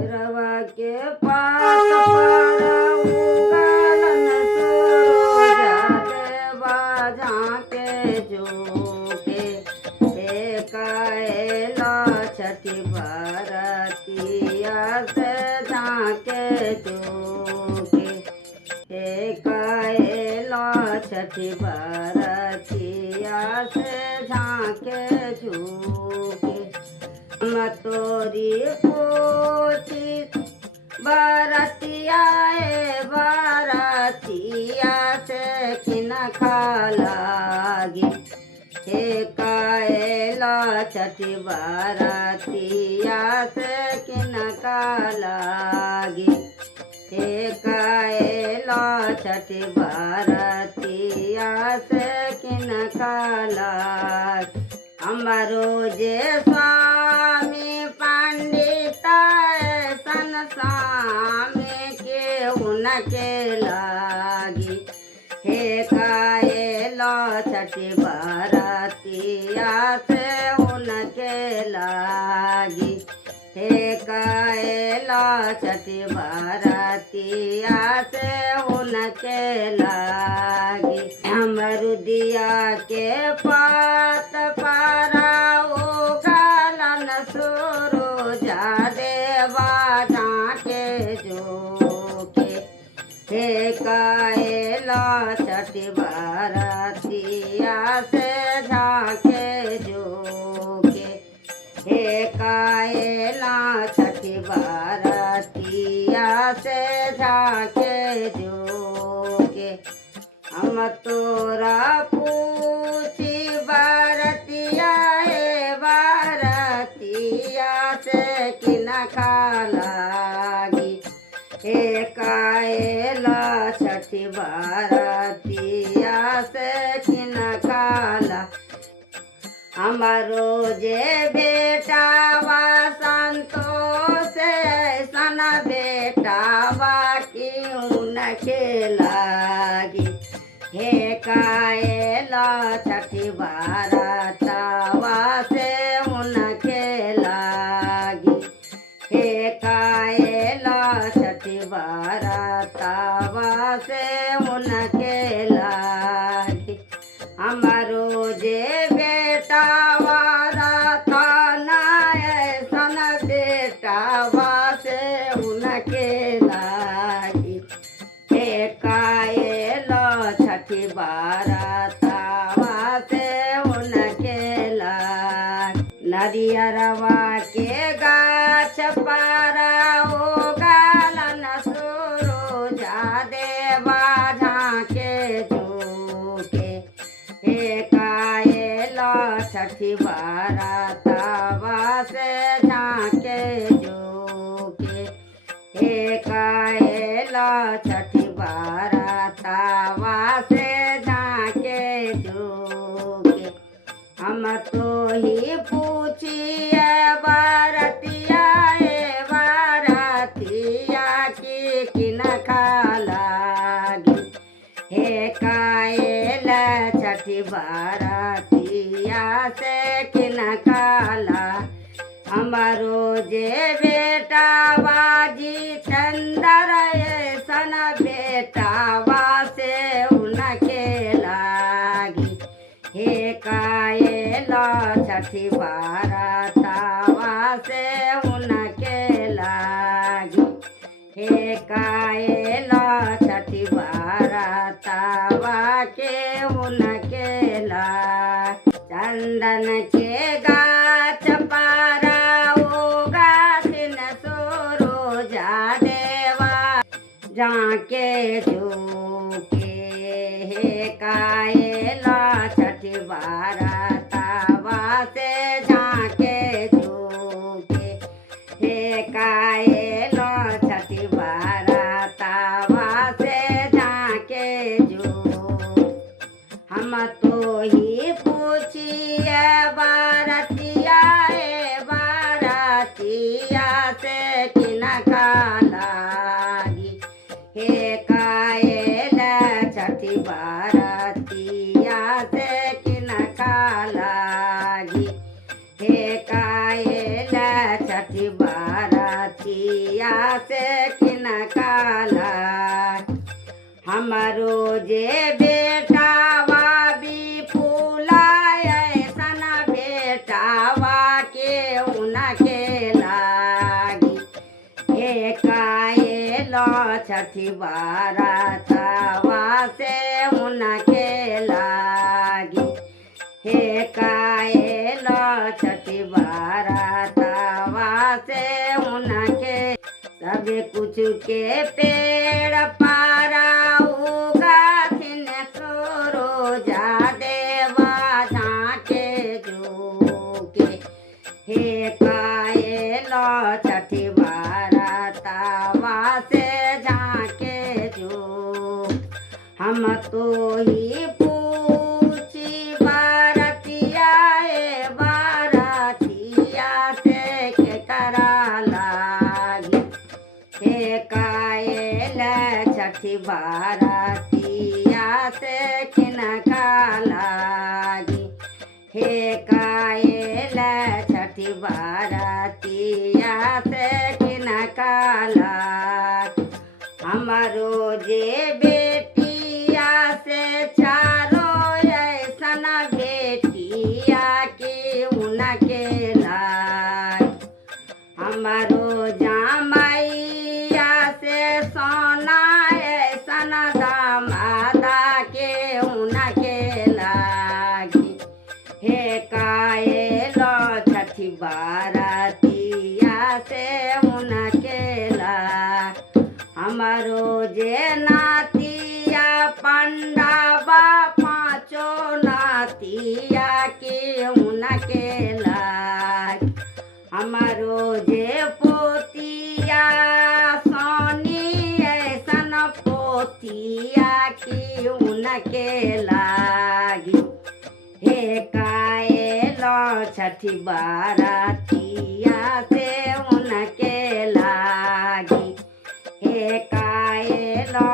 रवा के पात पर उगलन सूरज देवा झाँके झुके हे कैला छठी बरतिया से झाँके झुके हे कैला छठी बरतिया से झाँके झुके तोरी पोती बरतिया बरतिया से किन खालागी हे कैला छठी बरतिया से किन खालागी हे कैला छठी बरतिया से किन खालागी हमारो जे स्वामी पंडित सन स्वामी के उनके लागी हे कैला छठी बरतिया से उनके लागी हे कैला छठी बरतिया से उनके लागी हमर दिया के पात पारा उगलन सूरज देवा झाँके झुके हे कैला छठी बरतिया से झाँके झुके हे कैला छठी बरतिया से झाँके झुके हम तोरा पूछी बरतिया बरतिया से किन खालागी हे कैला छठी बरतिया से किन खाला हमारो जे बेटावा संतोष सन बेटावा क्यों न खेलागी हे कैला छठी बरतवा से उनके लागी हे कैला छठी बरतवा से उनके लागी हमारो जे बेटावा रतन सन बेटावा से उनके लागी हे कैला छठी बरतवा से उनके लागी नरियरवा के गाछ पर उगलन सूरज देवा झाँके झुके हे कैला छठी बरतवा से झाँके झुके हे कैला छठी बरतवा से झाँके झुके हम तो ही पूछिए बरतिया बरतिया की किन खालागी हे कैला छठी बरतिया से किन खाला हमारो जे बेटा बाजी चंदर सन बेटावा से उनके लागी हे कैला छठी बरतवा से उनके लागी हे कैला छठी बरतवा के उनके लागी चंदन के गाछ पर उगलन सूरज देवा झाँके झुके हे कैला छठी बरतवा से झाँके झुके हे कैला छठी बरतवा से झाँके झुके हम तो ही पूछिए बरतिया बरतिया से किन खालागी हे कैला छठी बरतिया से किन खालागी हे कैला छठी बरतिया बरतिया से किनका लागी। हमारो जे बेटावा भी फूला ऐसन बेटावा के उनके लागी। हे काए लो छठी बारातवा से उनके लागी। हे काए लो छठी बारातवा से उनके। सब कुछ के पेड़ पारा उगाथिन सरोजा देवा झाके जोके। हे काए लो छठी बारातवा से झाके जो। हम तो ही पूछी बारतिया बारतिया से के करा लागी। हे कायल छठी बारतिया से किनका लागी। हे कायल छठी बारतिया से किनका लागी। हमारो जे बेटिया से चारो ऐसन बेटिया के उनके लागी। हमारो जामैया से सोना ऐसन दामादा के उनके लागी। हे काएलो छठी बारतिया से उनके लागी। हमारो जे नातिया पंडाबा पाँचो नातिया के उनके लागी। हमारो जे पोतिया सोनी ऐसन पोतिया की उनके लागी। हे काएलो छठी बारतिया से उनके लागी। हे काएलो